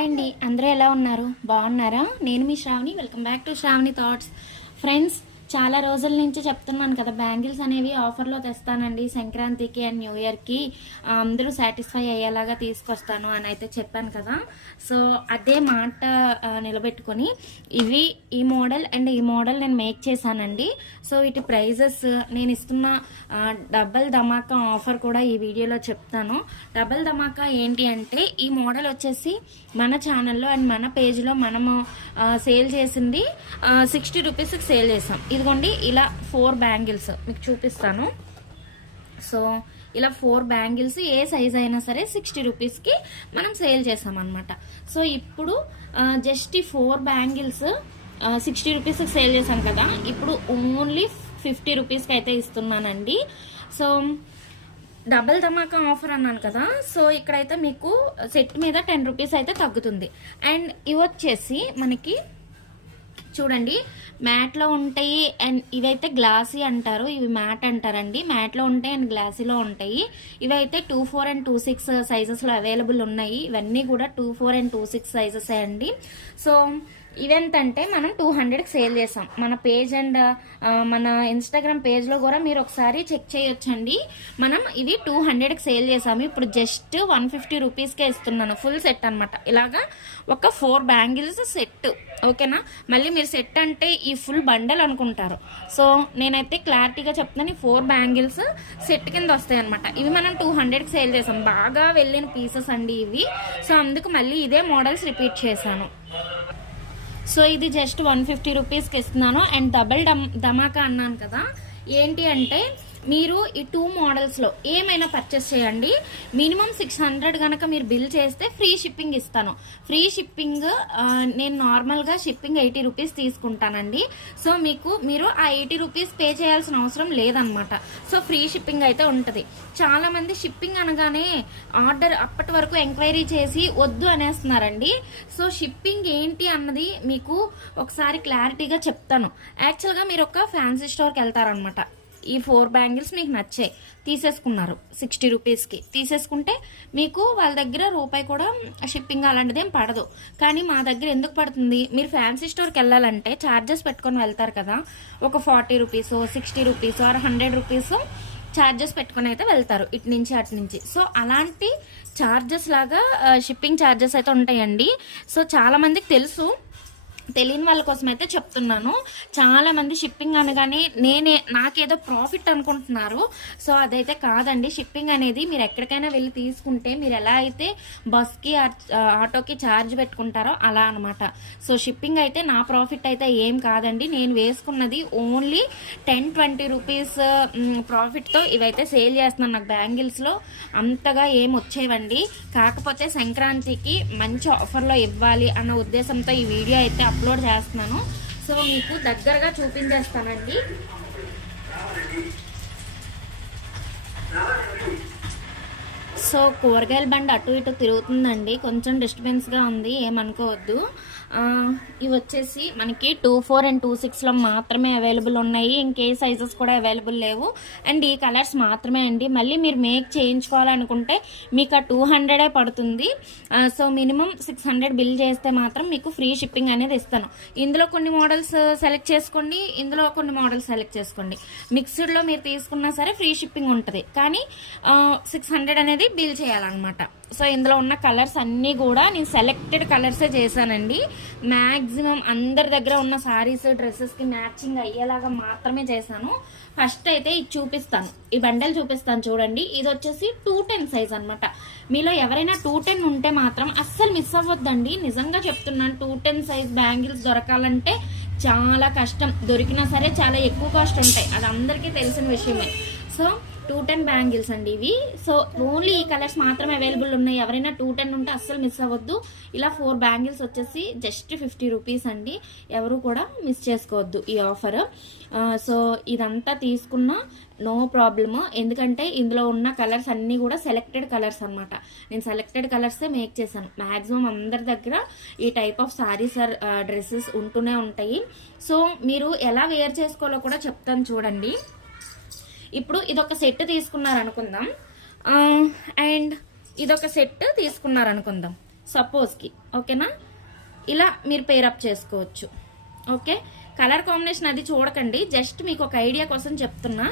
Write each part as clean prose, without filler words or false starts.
Hi అండి, అందరూ ఎలా ఉన్నారు? బాగున్నారా? నేను మీ Sravani. Welcome back to Sravani thoughts. Friends, చాలా రోజుల నుంచి చెప్తున్నాను కదా, బ్యాంగిల్స్ అనేవి ఆఫర్లో తెస్తానండి సంక్రాంతికి అండ్ న్యూ ఇయర్కి. అందరూ సాటిస్ఫై అయ్యేలాగా తీసుకొస్తాను అని అయితే చెప్పాను కదా. సో అదే మాట నిలబెట్టుకొని ఈ మోడల్ అండ్ ఈ మోడల్ నేను మేక్ చేశానండి. సో వీటి ప్రైజెస్ నేను ఇస్తున్న డబల్ ధమాకా ఆఫర్ కూడా ఈ వీడియోలో చెప్తాను. డబల్ ధమాకా ఏంటి అంటే, ఈ మోడల్ వచ్చేసి మన ఛానల్లో అండ్ మన పేజ్లో మనము సేల్ చేసింది 60 రూపీస్కి సేల్ చేసాం. ఇదిగోండి, ఇలా 4 బ్యాంగిల్స్ మీకు చూపిస్తాను. సో ఇలా 4 బ్యాంగిల్స్ ఏ సైజ్ అయినా సరే 60 రూపీస్కి మనం సేల్ చేసామన్నమాట. సో ఇప్పుడు జస్ట్ ఈ 4 బ్యాంగిల్స్ 60 రూపీస్కి సేల్ చేశాం కదా, ఇప్పుడు ఓన్లీ 50 రూపీస్కి అయితే ఇస్తున్నానండి. సో డబల్ ధమాకా ఆఫర్ అన్నాను కదా. సో ఇక్కడైతే మీకు సెట్ మీద 10 రూపీస్ అయితే తగ్గుతుంది. అండ్ ఇవి వచ్చేసి మనకి చూడండి, మ్యాట్లో ఉంటాయి అండ్ ఇవైతే గ్లాసీ అంటారు, ఇవి మ్యాట్ అంటారండి. మ్యాట్లో ఉంటాయి అండ్ గ్లాసీలో ఉంటాయి. ఇవైతే 24 and 26 సైజెస్లో అవైలబుల్ ఉన్నాయి. ఇవన్నీ కూడా 24 and 26 సైజెస్ అండి. సో ఇవెంతంటే మనం 200కి సేల్ చేసాం. మన పేజ్ అండ్ మన ఇన్స్టాగ్రామ్ పేజ్లో కూడా మీరు ఒకసారి చెక్ చేయొచ్చండి. మనం ఇది 200కి సేల్ చేసాము. ఇప్పుడు జస్ట్ 150 రూపీస్కే ఇస్తున్నాను. ఫుల్ సెట్ అనమాట. ఇలాగా ఒక 4 బ్యాంగిల్స్ సెట్, ఓకేనా? మళ్ళీ మీరు సెట్ అంటే ఈ ఫుల్ బండల్ అనుకుంటారు. సో నేనైతే క్లారిటీగా చెప్తున్నాను, ఈ 4 బ్యాంగిల్స్ సెట్ కింద వస్తాయి అనమాట. ఇవి మనం 200కి సేల్ చేసాం. బాగా వెళ్ళిన పీసెస్ అండి ఇవి. సో అందుకు మళ్ళీ ఇదే మోడల్స్ రిపీట్ చేశాను. సో ఇది జస్ట్ 150 రూపీస్కి ఇస్తున్నాను. అండ్ డబల్ ధమాకా అన్నాను కదా, ఏంటి అంటే మీరు ఈ 2 మోడల్స్లో ఏమైనా పర్చేస్ చేయండి. మినిమం 600 కనుక మీరు బిల్ చేస్తే ఫ్రీ షిప్పింగ్ ఇస్తాను. ఫ్రీ షిప్పింగ్ నేను నార్మల్గా షిప్పింగ్ 80 రూపీస్ తీసుకుంటానండి. సో మీరు ఆ 80 రూపీస్ పే చేయాల్సిన అవసరం లేదనమాట. సో ఫ్రీ షిప్పింగ్ అయితే ఉంటుంది. చాలామంది షిప్పింగ్ అనగానే ఆర్డర్ అప్పటి వరకు ఎంక్వైరీ చేసి వద్దు అనేస్తున్నారండి. సో షిప్పింగ్ ఏంటి అన్నది మీకు ఒకసారి క్లారిటీగా చెప్తాను. యాక్చువల్గా మీరు ఒక ఫ్యాన్సీ స్టోర్కి వెళ్తారనమాట. ఈ 4 బ్యాంగిల్స్ మీకు నచ్చాయి, తీసేసుకున్నారు. 60 రూపీస్కి తీసేసుకుంటే మీకు వాళ్ళ దగ్గర రూపాయి కూడా షిప్పింగ్ అలాంటిది ఏం పడదు. కానీ మా దగ్గర ఎందుకు పడుతుంది? మీరు ఫ్యాన్సీ స్టోర్కి వెళ్ళాలంటే ఛార్జెస్ పెట్టుకొని వెళ్తారు కదా, ఒక 40 rupees 60 rupees or 100 rupees charges పెట్టుకొని అయితే వెళ్తారు ఇటు నుంచి అటు నుంచి. సో అలాంటి ఛార్జెస్ లాగా షిప్పింగ్ ఛార్జెస్ అయితే ఉంటాయండి. సో చాలా మందికి తెలుసు, తెలియని వాళ్ళ కోసం అయితే చెప్తున్నాను. చాలా మంది షిప్పింగ్ అనగానే నాకేదో ప్రాఫిట్ అనుకుంటున్నారు. సో అదైతే కాదండి. షిప్పింగ్ అనేది మీరు ఎక్కడికైనా వెళ్ళి తీసుకుంటే మీరు ఎలా అయితే బస్కి ఆటోకి ఛార్జ్ పెట్టుకుంటారో అలా అనమాట. సో షిప్పింగ్ అయితే నా ప్రాఫిట్ అయితే ఏం కాదండి. నేను వేసుకున్నది ఓన్లీ 10-20 రూపీస్ ప్రాఫిట్తో ఇవైతే సేల్ చేస్తున్నాను. నాకు బ్యాంగిల్స్లో అంతగా ఏం వచ్చేవండి. కాకపోతే సంక్రాంతికి మంచి ఆఫర్లో ఇవ్వాలి అన్న ఉద్దేశంతో ఈ వీడియో అయితే అప్లోడ్ చేస్తున్నాను. సో మీకు దగ్గరగా చూపించేస్తానండి. సో కూరగాయల బండి అటు ఇటు తిరుగుతుందండి, కొంచెం డిస్టర్బెన్స్గా ఉంది, ఏమనుకోవద్దు. ఇవి వచ్చేసి మనకి 24 and 26లో మాత్రమే అవైలబుల్ ఉన్నాయి. ఇంకే సైజెస్ కూడా అవైలబుల్ లేవు. అండ్ ఈ కలర్స్ మాత్రమే అండి. మళ్ళీ మీరు మేక్ చేయించుకోవాలనుకుంటే మీకు ఆ 200 పడుతుంది. సో మినిమం 600 బిల్ చేస్తే మాత్రం మీకు ఫ్రీ షిప్పింగ్ అనేది ఇస్తాను. ఇందులో కొన్ని మోడల్స్ సెలెక్ట్ చేసుకోండి, ఇందులో కొన్ని మోడల్స్ సెలెక్ట్ చేసుకోండి. మిక్స్డ్లో మీరు తీసుకున్నా సరే ఫ్రీ షిప్పింగ్ ఉంటుంది. కానీ 600 అనేది బిల్ చేయాలన్నమాట. సో ఇందులో ఉన్న కలర్స్ అన్నీ కూడా నేను సెలెక్టెడ్ కలర్సే చేశానండి. మ్యాక్సిమం అందరి దగ్గర ఉన్న శారీస్ డ్రెస్సెస్కి మ్యాచింగ్ అయ్యేలాగా మాత్రమే చేశాను. ఫస్ట్ అయితే ఇది చూపిస్తాను, ఈ బండల్ చూపిస్తాను చూడండి. ఇది వచ్చేసి 210 సైజ్ అనమాట. మీలో ఎవరైనా 210 ఉంటే మాత్రం అస్సలు మిస్ అవ్వద్దండి. నిజంగా చెప్తున్నాను, 210 సైజ్ బ్యాంగిల్స్ దొరకాలంటే చాలా కష్టం. దొరికినా సరే చాలా ఎక్కువ కాస్ట్ ఉంటాయి, అది అందరికీ తెలిసిన విషయమే. సో 210 బ్యాంగిల్స్ అండి ఇవి. సో ఓన్లీ ఈ కలర్స్ మాత్రమే అవైలబుల్ ఉన్నాయి. ఎవరైనా 210 ఉంటే అస్సలు మిస్ అవ్వద్దు. ఇలా 4 బ్యాంగిల్స్ వచ్చేసి జస్ట్ 50 రూపీస్ అండి. ఎవరు కూడా మిస్ చేసుకోవద్దు ఈ ఆఫర్. సో ఇదంతా తీసుకున్నా నో ప్రాబ్లమ్, ఎందుకంటే ఇందులో ఉన్న కలర్స్ అన్నీ కూడా సెలెక్టెడ్ కలర్స్ అనమాట. నేను సెలెక్టెడ్ కలర్సే మేక్ చేశాను. మ్యాక్సిమం అందరి దగ్గర ఈ type of saris or dresses ఉంటూనే ఉంటాయి. సో మీరు ఎలా వేర్ చేసుకోవాలో కూడా చెప్తాను చూడండి. ఇప్పుడు ఇదొక సెట్ తీసుకున్నారనుకుందాం, అండ్ ఇదొక సెట్ తీసుకున్నారనుకుందాం. సపోజ్కి, ఓకేనా. ఇలా మీరు పేరప్ చేసుకోవచ్చు. ఓకే, కలర్ కాంబినేషన్ అది చూడకండి, జస్ట్ మీకు ఒక ఐడియా కోసం చెప్తున్నా.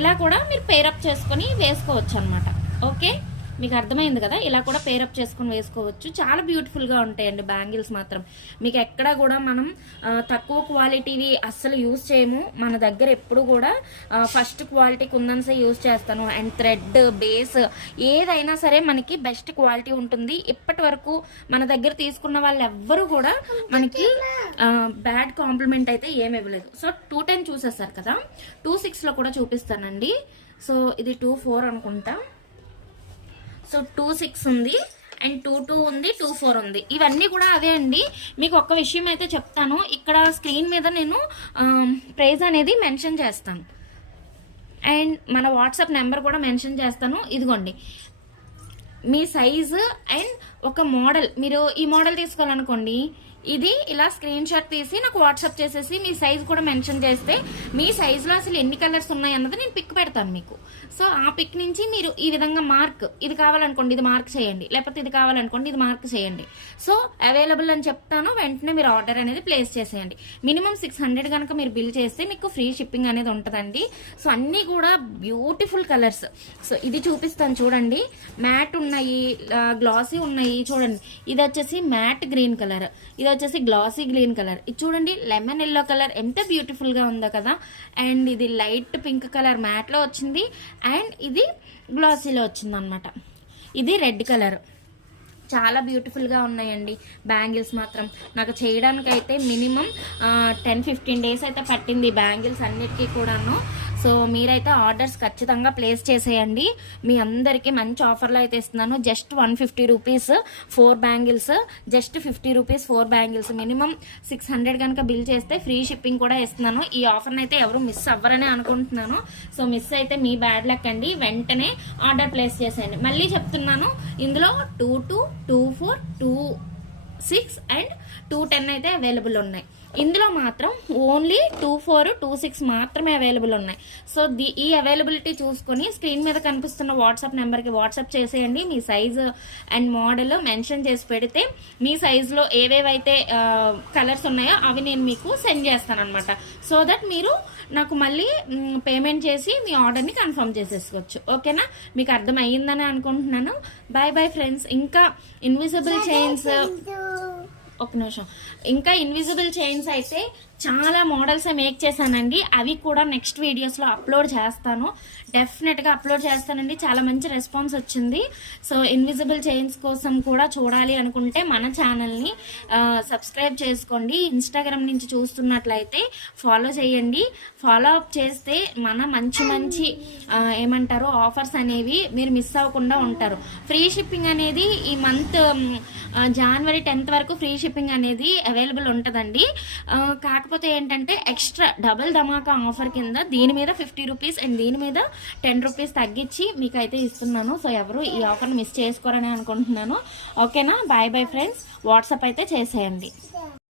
ఇలా కూడా మీరు పేరప్ చేసుకొని వేసుకోవచ్చు అనమాట. ఓకే, మీకు అర్థమైంది కదా, ఇలా కూడా పేరప్ చేసుకొని వేసుకోవచ్చు. చాలా బ్యూటిఫుల్గా ఉంటాయండి బ్యాంగిల్స్ మాత్రం. మీకు ఎక్కడ కూడా మనం తక్కువ క్వాలిటీవి అస్సలు యూజ్ చేయము. మన దగ్గర ఎప్పుడు కూడా ఫస్ట్ క్వాలిటీ కుందన్సే యూజ్ చేస్తాను. అండ్ థ్రెడ్ బేస్ ఏదైనా సరే మనకి బెస్ట్ క్వాలిటీ ఉంటుంది. ఇప్పటి వరకు మన దగ్గర తీసుకున్న వాళ్ళు ఎవ్వరు కూడా మనకి బ్యాడ్ కాంప్లిమెంట్ అయితే ఏమి ఇవ్వలేదు. సో 210 చూసేస్తారు కదా, 26లో కూడా చూపిస్తానండి. సో ఇది 24 అనుకుంటా. సో 26 ఉంది, అండ్ 22 ఉంది, 24 ఉంది. ఇవన్నీ కూడా అవే అండి. మీకు ఒక్క విషయం అయితే చెప్తాను, ఇక్కడ స్క్రీన్ మీద నేను ప్రైస్ అనేది మెన్షన్ చేస్తాను, అండ్ మన వాట్సాప్ నెంబర్ కూడా మెన్షన్ చేస్తాను. ఇదిగోండి మీ సైజు అండ్ ఒక మోడల్, మీరు ఈ మోడల్ తీసుకోవాలనుకోండి, ఇది ఇలా స్క్రీన్ షాట్ తీసి నాకు వాట్సాప్ చేసేసి మీ సైజ్ కూడా మెన్షన్ చేస్తే మీ సైజులో అసలు ఎన్ని కలర్స్ ఉన్నాయి అన్నది నేను పిక్ పెడతాను మీకు. సో ఆ పిక్ నుంచి మీరు ఈ విధంగా మార్క్, ఇది కావాలనుకోండి ఇది మార్క్ చేయండి, లేకపోతే ఇది కావాలనుకోండి ఇది మార్క్ చేయండి. సో అవైలబుల్ అని చెప్తాను, వెంటనే మీరు ఆర్డర్ అనేది ప్లేస్ చేసేయండి. మినిమం 600 కనుక మీరు బిల్ చేస్తే మీకు ఫ్రీ షిప్పింగ్ అనేది ఉంటుందండి. సో అన్నీ కూడా బ్యూటిఫుల్ కలర్స్. సో ఇది చూపిస్తాను చూడండి, మ్యాట్ ఉన్నాయి, గ్లాసీ ఉన్నాయి. చూడండి ఇది వచ్చేసి మ్యాట్ గ్రీన్ కలర్, ఇది వచ్చేసి గ్లాసీ గ్రీన్ కలర్. ఇది చూడండి లెమన్ ఎల్లో కలర్ ఎంత బ్యూటిఫుల్ గా ఉందో కదా. అండ్ ఇది లైట్ పింక్ కలర్ మ్యాట్ లో వచ్చింది, అండ్ ఇది గ్లాసీలో వచ్చింది అనమాట. ఇది రెడ్ కలర్. చాలా బ్యూటిఫుల్గా ఉన్నాయండి బ్యాంగిల్స్ మాత్రం. నాకు చేయడానికైతే మినిమం 10-15 డేస్ అయితే పట్టింది బ్యాంగిల్స్ అన్నిటికీ కూడాను. సో మీరైతే ఆర్డర్స్ ఖచ్చితంగా ప్లేస్ చేసేయండి. మీ అందరికీ మంచి ఆఫర్లో అయితే ఇస్తున్నాను. Just 150 rupees 4 bangles, just 50 rupees 4 bangles. Minimum 600 కనుక బిల్ చేస్తే ఫ్రీ షిప్పింగ్ కూడా ఇస్తున్నాను. ఈ ఆఫర్ని అయితే ఎవరు మిస్ అవ్వరని అనుకుంటున్నాను. సో మిస్ అయితే మీ బ్యాడ్ లక్ అండి. వెంటనే ఆర్డర్ ప్లేస్ చేసేయండి. మళ్ళీ చెప్తున్నాను, ఇందులో 22, 24, 26 అండ్ 210 అయితే అవైలబుల్ ఉన్నాయి. ఇందులో మాత్రం ఓన్లీ 24, 26 మాత్రమే అవైలబుల్ ఉన్నాయి. సో ఈ అవైలబిలిటీ చూసుకొని స్క్రీన్ మీద కనిపిస్తున్న వాట్సాప్ నెంబర్కి వాట్సాప్ చేసేయండి. మీ సైజు అండ్ మోడల్ మెన్షన్ చేసి పెడితే మీ సైజులో ఏవేవైతే కలర్స్ ఉన్నాయో అవి నేను మీకు సెండ్ చేస్తాను అనమాట. సో దట్ మీరు నాకు మళ్ళీ పేమెంట్ చేసి మీ ఆర్డర్ని కన్ఫర్మ్ చేసేసుకోవచ్చు. ఓకేనా, మీకు అర్థం అయ్యిందని అనుకుంటున్నాను. Bye bye friends. ఇంకా ఇన్విజిబుల్ చైన్స్, ఒక నిమిషం, ఇంకా ఇన్విజిబుల్ చైన్స్ అయితే చాలా మోడల్స్ మేక్ చేశానండి. అవి కూడా నెక్స్ట్ వీడియోస్లో అప్లోడ్ చేస్తాను, డెఫినెట్గా అప్లోడ్ చేస్తానండి. చాలా మంచి రెస్పాన్స్ వచ్చింది. సో ఇన్విజిబుల్ చైన్స్ కోసం కూడా చూడాలి అనుకుంటే మన ఛానల్ని సబ్స్క్రైబ్ చేసుకోండి. ఇన్స్టాగ్రామ్ నుంచి చూస్తున్నట్లయితే ఫాలో చేయండి. ఫాలో అప్ చేస్తే మన మంచి మంచి ఏమంటారు ఆఫర్స్ అనేవి మీరు మిస్ అవ్వకుండా ఉంటారు. ఫ్రీ షిప్పింగ్ అనేది ఈ మంత్ January 10th వరకు ఫ్రీ షిప్పింగ్ అనేది అవైలబుల్ ఉంటుందండి. కాకపోతే ఏంటంటే ఎక్స్ట్రా డబుల్ ధమాకా ఆఫర్ కింద దీని మీద 50 రూపీస్ అండ్ దీని మీద 10 రూపీస్ తగ్గించి మీకు అయితే ఇస్తున్నాను. సో ఎవరు ఈ ఆఫర్ని మిస్ చేసుకోరని అనుకుంటున్నాను. ఓకేనా, బాయ్ బాయ్ ఫ్రెండ్స్. వాట్సాప్ అయితే చేసేయండి.